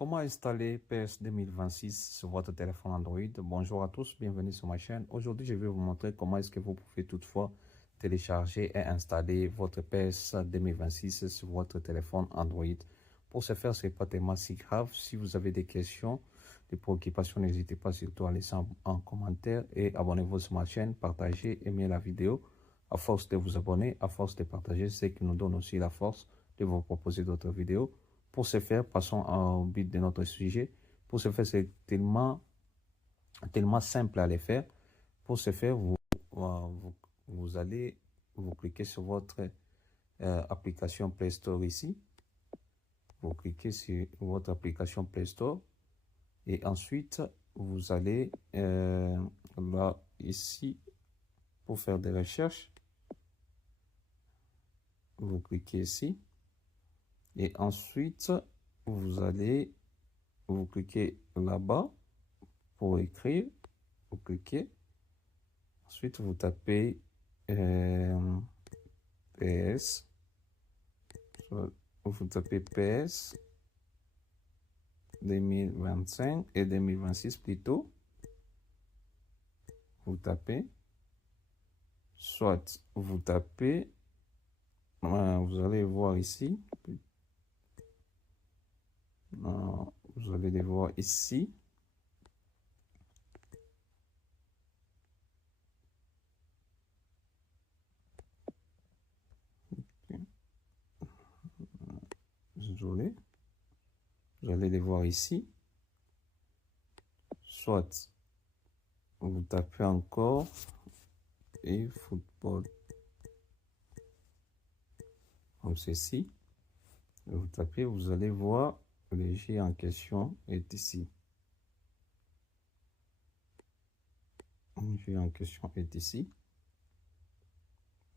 Comment installer PS 2026 sur votre téléphone Android? Bonjour à tous, bienvenue sur ma chaîne. Aujourd'hui, je vais vous montrer comment est-ce que vous pouvez toutefois télécharger et installer votre PS 2026 sur votre téléphone Android. Pour ce faire, ce n'est pas tellement si grave. Si vous avez des questions, des préoccupations, n'hésitez pas surtout à laisser en commentaire et abonnez-vous sur ma chaîne, partagez, aimez la vidéo. À force de vous abonner, à force de partager, c'est ce qui nous donne aussi la force de vous proposer d'autres vidéos. Pour ce faire, passons au but de notre sujet. Pour ce faire, c'est tellement simple à le faire. Pour ce faire, vous allez vous cliquer sur votre application Play Store ici. Vous cliquez sur votre application Play Store et ensuite vous allez là ici pour faire des recherches. Vous cliquez ici et ensuite vous allez vous cliquez là-bas pour écrire. Vous cliquez. Ensuite, vous tapez PS. Vous tapez PS 2025 et 2026 plutôt. Vous tapez. Soit vous tapez. Vous allez voir ici. Vous allez les voir ici. Désolé. Vous allez les voir ici. Soit vous tapez encore et football comme ceci. Vous tapez, vous allez voir le jeu en question est ici. Le jeu en question est ici.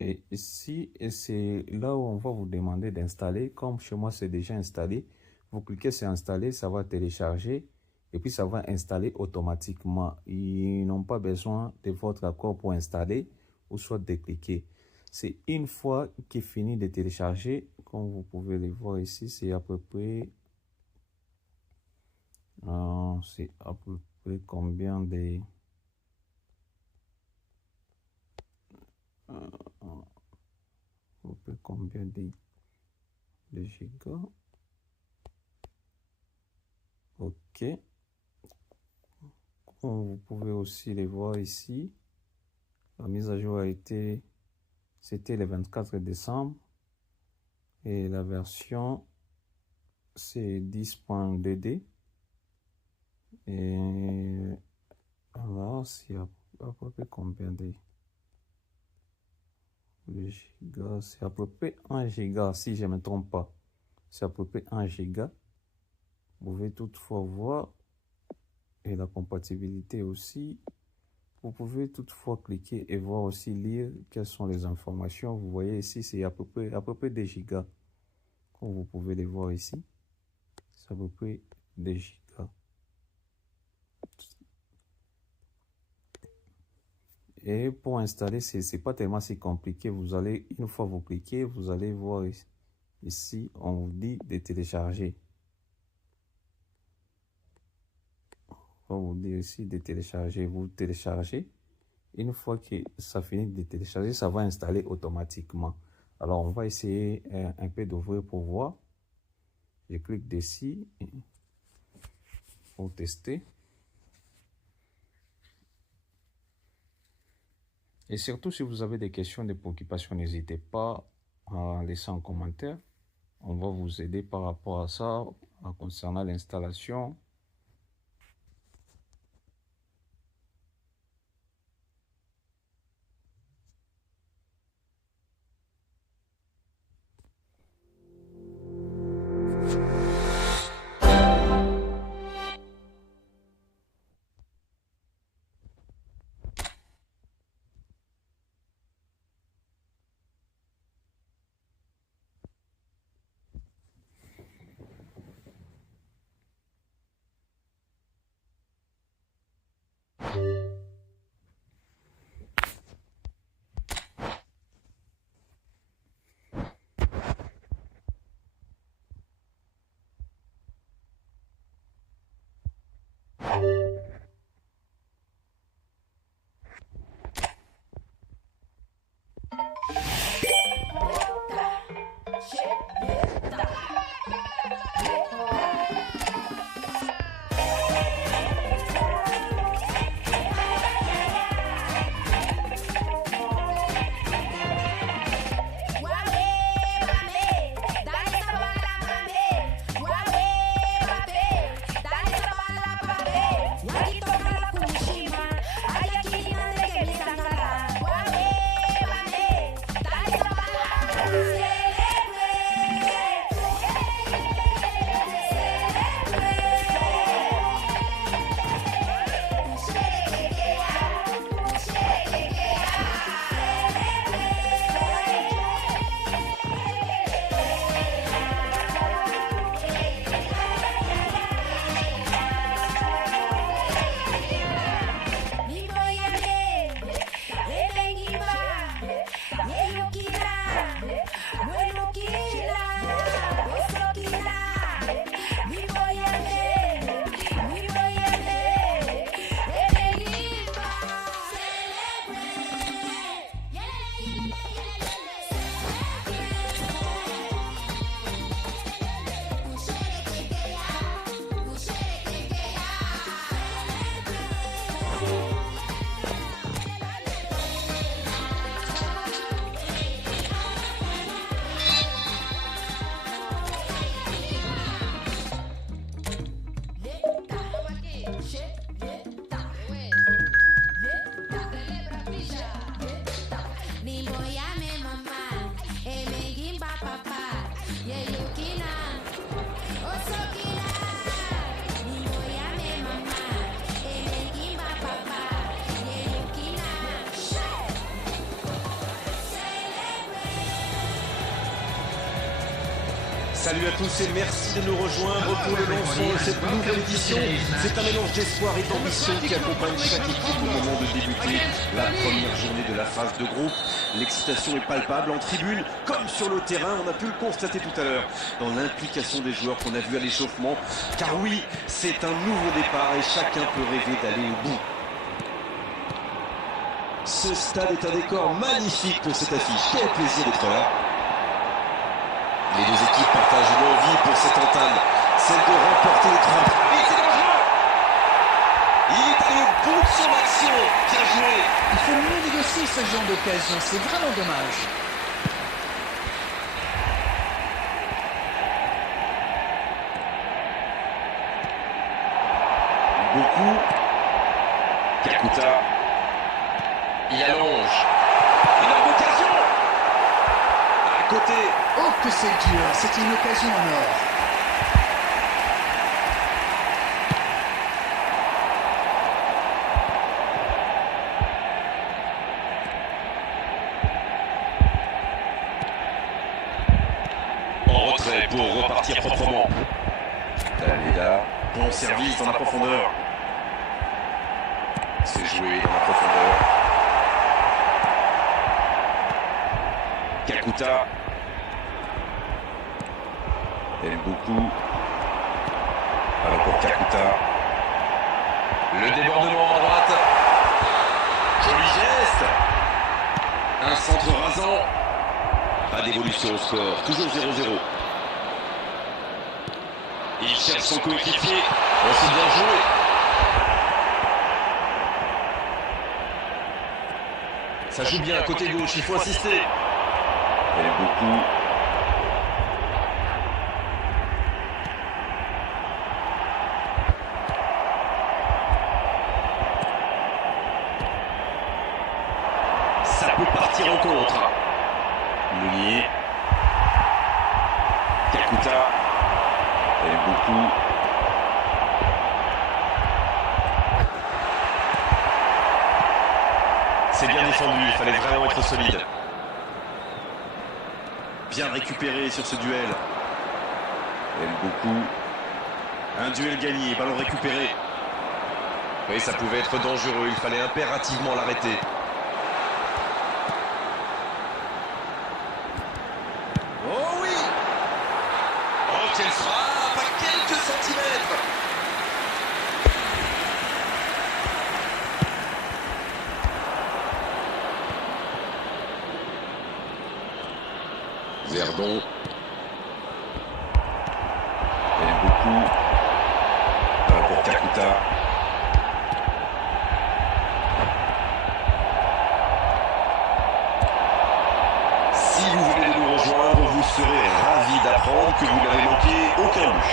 Et ici, et c'est là où on va vous demander d'installer. Comme chez moi, c'est déjà installé. Vous cliquez sur installer, ça va télécharger. Et puis, ça va installer automatiquement. Ils n'ont pas besoin de votre accord pour installer ou soit de cliquer. C'est une fois qu'il finit de télécharger, comme vous pouvez le voir ici, c'est à peu près combien de gigas. Ok, comme vous pouvez aussi les voir ici, la mise à jour a été, c'était le 24 décembre et la version c'est 10.2D et alors c'est à peu près combien de gigas, c'est à peu près 1 giga si je ne me trompe pas, c'est à peu près 1 giga. Vous pouvez toutefois voir et la compatibilité aussi. Vous pouvez toutefois cliquer et voir aussi lire quelles sont les informations. Vous voyez ici, c'est à peu près des gigas. Comme vous pouvez les voir ici, c'est à peu près des gigas. Et pour installer, c'est pas tellement si compliqué. Vous allez, une fois vous cliquez, vous allez voir ici, on vous dit de télécharger. On vous dit ici de télécharger. Vous téléchargez. Une fois que ça finit de télécharger, ça va installer automatiquement. Alors, on va essayer un peu d'ouvrir pour voir. Je clique dessus pour tester. Et surtout, si vous avez des questions, des préoccupations, n'hésitez pas à laisser un commentaire. On va vous aider par rapport à ça, concernant l'installation. Salut à tous et merci de nous rejoindre pour le lancement de cette nouvelle édition. C'est un mélange d'espoir et d'ambition qui accompagne chaque équipe au moment de débuter la première journée de la phase de groupe. L'excitation est palpable en tribune comme sur le terrain. On a pu le constater tout à l'heure dans l'implication des joueurs qu'on a vu à l'échauffement. Car oui, c'est un nouveau départ et chacun peut rêver d'aller au bout. Ce stade est un décor magnifique pour cette affiche. Quel plaisir d'être là. Les deux équipes partagent une envie pour cette entame, celle de remporter les 3 points. Et c'est dangereux. Il est allé au bout de son action. Bien joué. Il faut mieux négocier ce genre d'occasion, c'est vraiment dommage. Beaucoup. Kakuta. Il allonge. Énorme occasion. À côté. Oh que c'est dur, c'était une occasion en or. En retrait pour repartir proprement. Dalida, bon service dans la profondeur. C'est joué dans la profondeur. Kakuta. Elle aime beaucoup. Alors pour Kakuta. Le débordement à droite. Joli geste. Un centre rasant. Pas d'évolution au score. Toujours 0-0. Il cherche son coéquipier. On s'est bien joué. Ça joue bien à côté gauche. Il faut insister. Elle aime beaucoup. Ça peut partir en contre. Meunier. Kakuta. Elle aime beaucoup. C'est bien défendu, il fallait vraiment être solide. Bien récupéré sur ce duel. Elle aime beaucoup. Un duel gagné, ballon récupéré. Oui, ça pouvait être dangereux, il fallait impérativement l'arrêter. Oh oui! Oh, quelle frappe à quelques centimètres! Verdon. Elle aime beaucoup. Alors pour Kakuta. Si vous venez de nous rejoindre, vous serez ravis d'apprendre que vous n'avez manqué aucun but.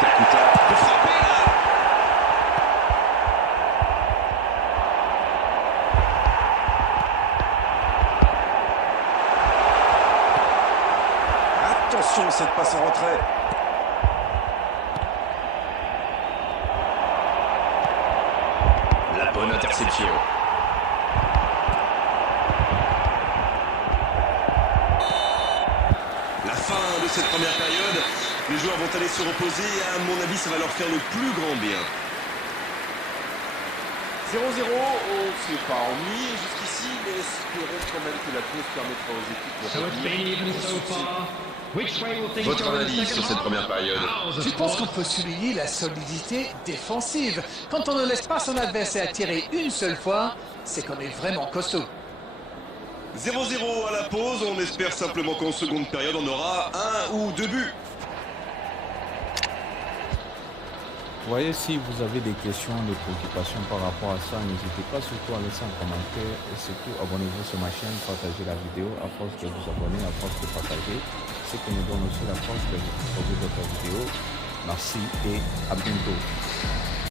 Kakuta peut frapper là. Attention, cette passe en retrait. La bonne interception. La fin de cette première période, les joueurs vont aller se reposer et à mon avis ça va leur faire le plus grand bien. 0-0, on ne s'est pas ennuyé jusqu'ici, mais espérons quand même que la pause permettra aux équipes de revenir. Votre analyse sur cette première période? Je pense qu'on peut souligner la solidité défensive. Quand on ne laisse pas son adversaire tirer une seule fois, c'est qu'on est vraiment costaud. 0-0 à la pause, on espère simplement qu'en seconde période on aura 1 ou 2 buts. Vous voyez, si vous avez des questions, des préoccupations par rapport à ça, n'hésitez pas surtout à laisser un commentaire et surtout abonnez-vous sur ma chaîne, partagez la vidéo. À force de vous abonner, à force de partager, c'est qui nous donne aussi la force de vous proposer d'autres vidéos. Merci et à bientôt.